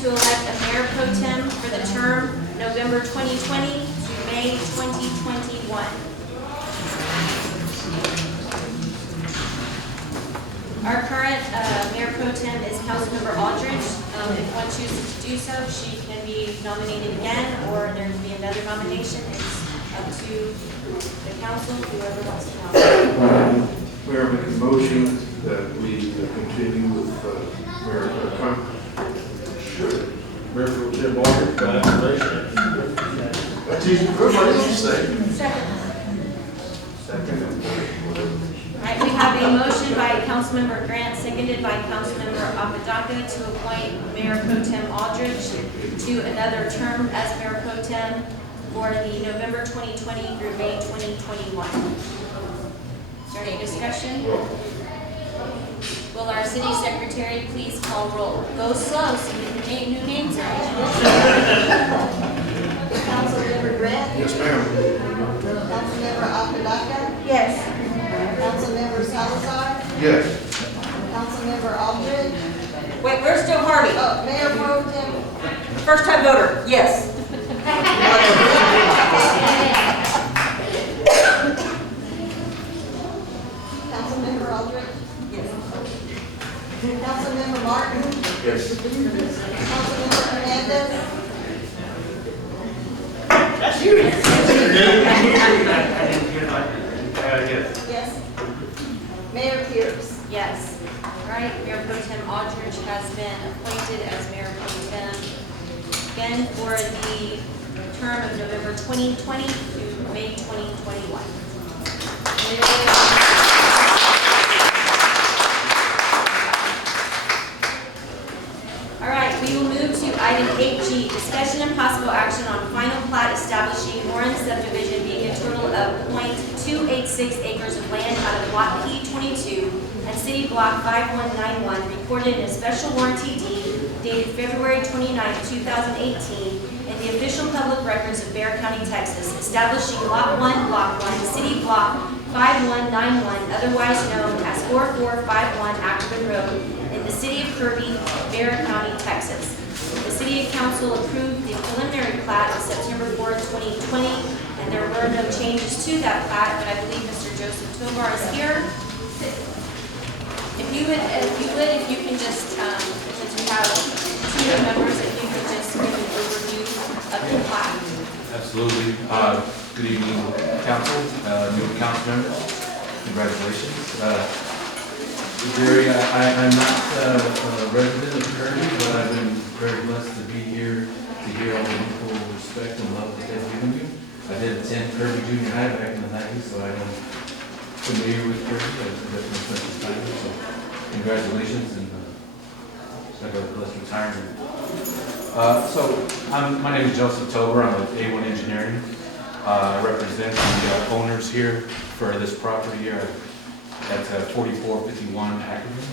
to elect a mayor pro tem for the term November 2020 to May 2021. Our current mayor pro tem is Councilmember Aldridge. If one chooses to do so, she can be nominated again, or there can be another nomination. It's up to the council, whoever wants to nominate. Mayor, make a motion that we continue with Mayor Trump. Sure. Mayor Pro Tem Aldridge, congratulations. That's easy. Everybody else say. Second. Second. All right, we have a motion by Councilmember Grant, seconded by Councilmember Apodaca to appoint Mayor Pro Tem Aldridge to another term as Mayor Pro Tem for the November 2020 through May 2021. Is there any discussion? Will our city secretary please call roll? Go slow, so new names are. Councilmember Grant? Yes, ma'am. Councilmember Apodaca? Yes. Councilmember Salazar? Yes. Councilmember Aldridge? Wait, where's Joe Harvey? Mayor Pro Tem? First time voter, yes. Councilmember Aldridge? Yes. Councilmember Martin? Yes. Councilmember Hernandez? That's you. Yes. Yes. Mayor Pierce? Yes. All right, Mayor Pro Tem Aldridge has been appointed as Mayor Pro Tem again for the term of November 2020 to May 2021. All right, we will move to item 8G, discussion and possible action on final plat establishing Warren subdivision being a total of .286 acres of land out of Block P22 and City Block 5191, recorded in a special warranty deed dated February 29, 2018, in the official public records of Bexar County, Texas, establishing Lot 1, Block 1, City Block 5191, otherwise known as 4451 Ackerman Road, in the city of Kirby, Bexar County, Texas. The City Council approved the preliminary plat on September 4, 2020, and there were no changes to that plat, but I believe Mr. Joseph Tovar is here. If you can just, since we have two members, if you could just give an overview of the plat. Absolutely. Good evening, council, new council members. Congratulations. Jerry, I'm not a resident of Kirby, but I've been very blessed to be here to hear all the mutual respect and love that they've given me. I did attend Kirby Junior High back in the 90s, so I'm familiar with Kirby. I've definitely spent some time here, so congratulations, and I've got a blessed retirement. My name is Joseph Tober. I'm with A1 Engineering. I represent the owners here for this property here at 4451 Ackerman.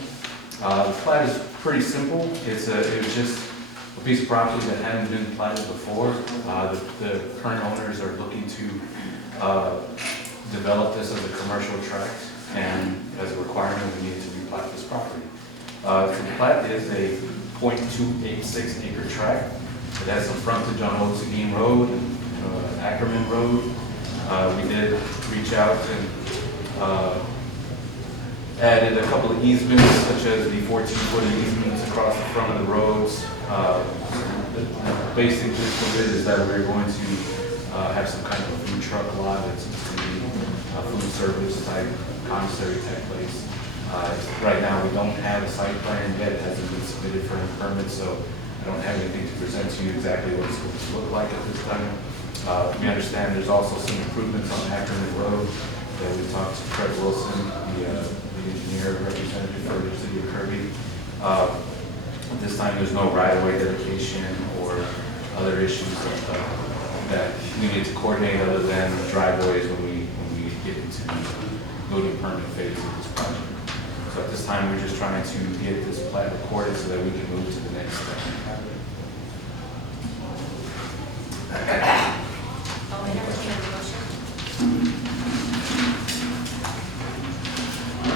The plat is pretty simple. It was just a piece of property that hadn't been platted before. The current owners are looking to develop this as a commercial tract, and as a requirement, we needed to replat this property. The plat is a .286 acre tract. It has some frontage on Old Seguin Road and Ackerman Road. We did reach out and added a couple of easements, such as the 14-foot easements across the front of the roads. The basic gist of it is that we're going to have some kind of a food truck lot. It's going to be a food service type, commissary type place. Right now, we don't have a site plan yet. It hasn't been submitted for any permit, so I don't have anything to present to you exactly what it's going to look like at this time. We understand there's also some improvements on Ackerman Road that we talked to Fred Wilson, the engineer representative for the city of Kirby. At this time, there's no right-of-way dedication or other issues that we need to coordinate other than driveways when we get into the building permit phase of this project. So at this time, we're just trying to get this plat recorded so that we can move to the next step. I'll entertain a motion.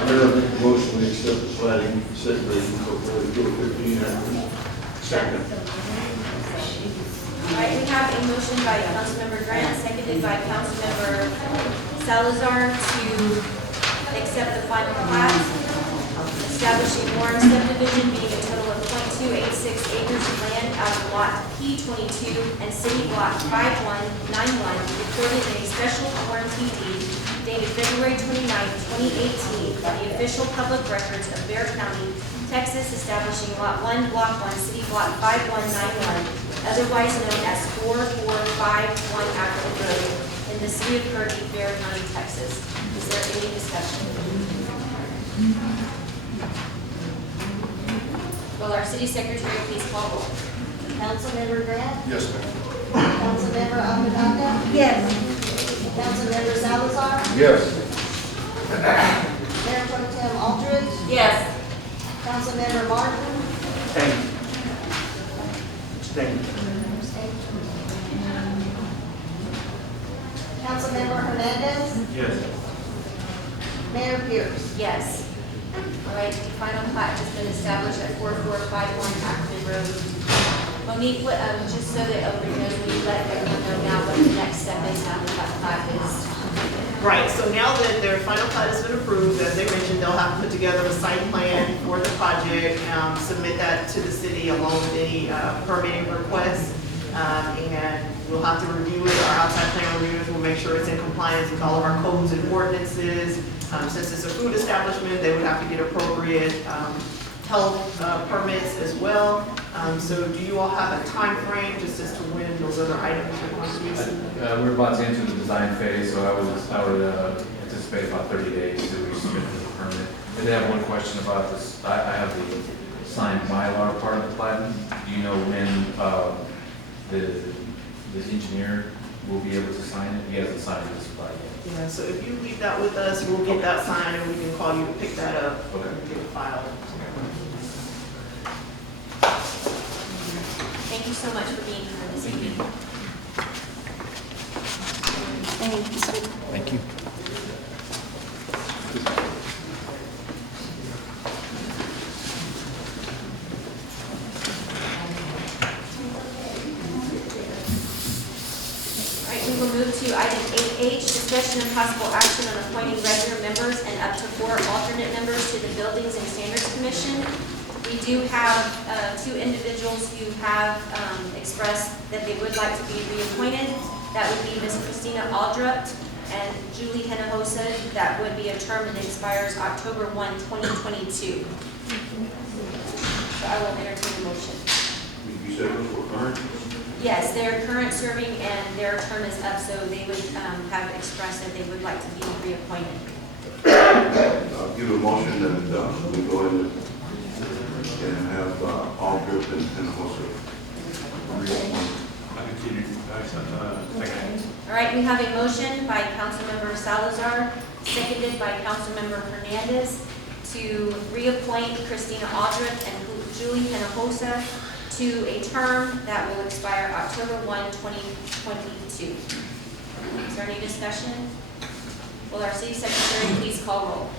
Mayor, make a motion to accept the plating set rating for 4415 Ackerman. Second. All right, we have a motion by Councilmember Grant, seconded by Councilmember Salazar to accept the final plat, establishing Warren subdivision being a total of .286 acres of land out of lot P22 and city block 5191, recorded in a special warranty deed dated February 29, 2018, by the official public records of Bexar County, Texas, establishing lot 1, block 1, city block 5191, otherwise known as 4451 Acton Road, in the city of Kirby, Bexar County, Texas. Is there any discussion? Will our city secretary please call roll? Councilmember Grant? Yes, ma'am. Councilmember Aguilar? Yes. Councilmember Salazar? Yes. Mayor Pro Tem Aldridge? Yes. Councilmember Martin? Abstain. Councilmember Hernandez? Yes. Mayor Pierce? Yes. All right, the final plat has been established at 4451 Acton Road. Monique, just so that everybody knows, we let everyone know now what the next step is now that that plat is. Right, so now that their final plat has been approved, as they mentioned, they'll have to put together a site plan for the project, submit that to the city along with any permitting requests. And we'll have to review it, our outside plan reviewers will make sure it's in compliance with all of our codes and ordinances. Since it's a food establishment, they would have to get appropriate health permits as well. So do you all have a time frame just as to when those other items are going to be? We're about to enter the design phase, so I would anticipate about 30 days to resubmit the permit. I did have one question about this. I have the signed Mylar part of the plan. Do you know when the engineer will be able to sign it? He hasn't signed this plat yet. Yeah, so if you leave that with us, we'll get that signed and we can call you to pick that up Okay. and get it filed. Thank you so much for being here this evening. Thank you. All right, we will move to item 8H, discussion and possible action on appointing regular members and up to 4 alternate members to the Buildings and Standards Commission. We do have 2 individuals who have expressed that they would like to be reappointed. That would be Ms. Christina Aldrup and Julie Hinojosa. That would be a term that expires October 1, 2022. So I will entertain a motion. You said those were current? Yes, they're current serving and their term is up, so they would have expressed that they would like to be reappointed. I'll give a motion that we go ahead and have Aldrich and Jose. I continue. Second. All right, we have a motion by Councilmember Salazar, seconded by Councilmember Hernandez, to reappoint Christina Aldrich and Julie Hinojosa to a term that will expire October 1, 2022. Is there any discussion? Will our city secretary please call roll?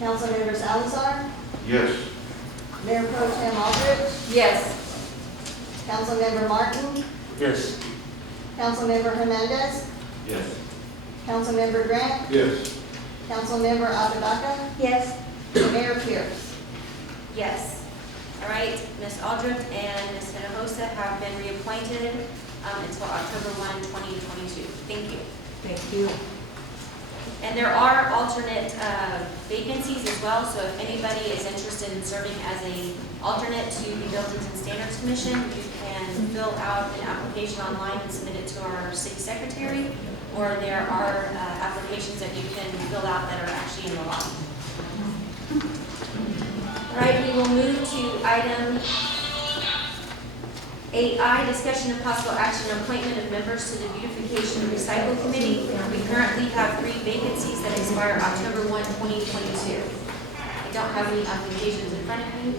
Councilmember Salazar? Yes. Mayor Pro Tem Aldridge? Yes. Councilmember Martin? Yes. Councilmember Hernandez? Yes. Councilmember Grant? Yes. Councilmember Aguilar? Yes. Mayor Pierce? Yes. All right, Ms. Aldrich and Ms. Hinojosa have been reappointed until October 1, 2022. Thank you. Thank you. And there are alternate vacancies as well, so if anybody is interested in serving as an alternate to the Buildings and Standards Commission, you can fill out an application online and submit it to our city secretary, or there are applications that you can fill out that are actually in the lobby. All right, we will move to item 8I, discussion of possible action on appointment of members to the Beautification and Recycle Committee. We currently have 3 vacancies that expire October 1, 2022. I don't have any applications in front of me.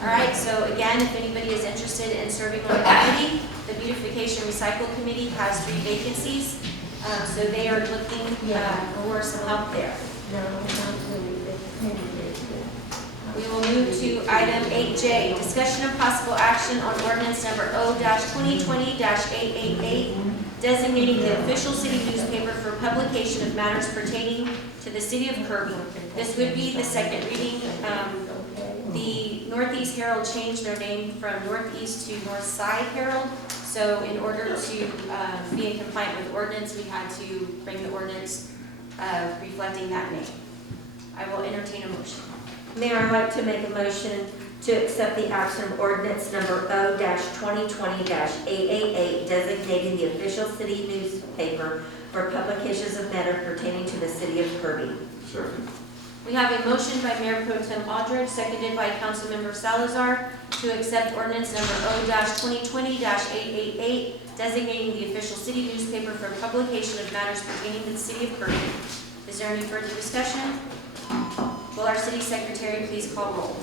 All right, so again, if anybody is interested in serving on the committee, the Beautification and Recycle Committee has 3 vacancies. So they are looking for some help there. We will move to item 8J, discussion of possible action on ordinance number O-2020-888, designating the official city newspaper for publication of matters pertaining to the city of Kirby. This would be the second reading. The Northeast Herald changed their name from Northeast to Northside Herald. So in order to be in compliance with the ordinance, we had to bring the ordinance reflecting that name. I will entertain a motion. Mayor, I'd like to make a motion to accept the action of ordinance number O-2020-888, designating the official city newspaper for publications of matter pertaining to the city of Kirby. Second. We have a motion by Mayor Pro Tem Aldridge, seconded by Councilmember Salazar, to accept ordinance number O-2020-888, designating the official city newspaper for publication of matters pertaining to the city of Kirby. Is there any further discussion? Will our city secretary please call roll?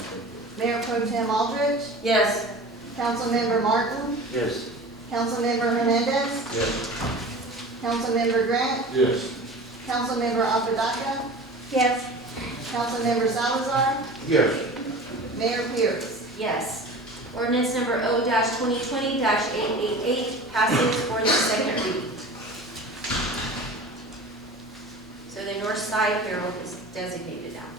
Mayor Pro Tem Aldridge, Yes. Councilmember Martin, Yes. Councilmember Hernandez, Yes. Councilmember Grant, Yes. Councilmember Apodaca, Yes. Councilmember Salazar, Yes. Mayor Pierce. Yes. Ordinance number O-2020-888 passes for the second reading. So the North Side Herald is designated now.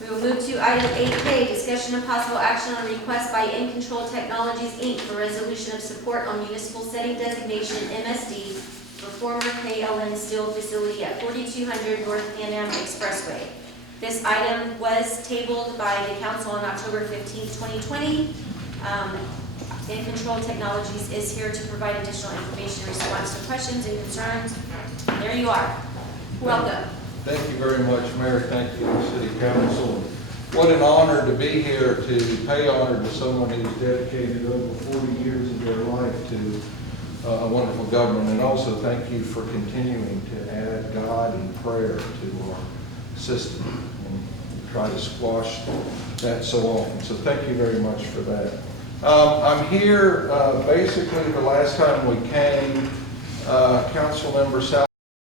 We will move to item 8K, discussion of possible action on request by In Control Technologies, Inc. for resolution of support on municipal setting designation MSD for former KLN Steel facility at 4200 North Pan Am Expressway. This item was tabled by the council on October 15, 2020. In Control Technologies is here to provide additional information in response to questions and concerns. There you are. Welcome. Thank you very much, Mayor. Thank you, City Council. What an honor to be here to pay honor to someone who's dedicated over 40 years of their life to a wonderful government. And also thank you for continuing to add God and prayer to our system and try to squash that so often. So thank you very much for that. I'm here basically the last time we came, Councilmember Sal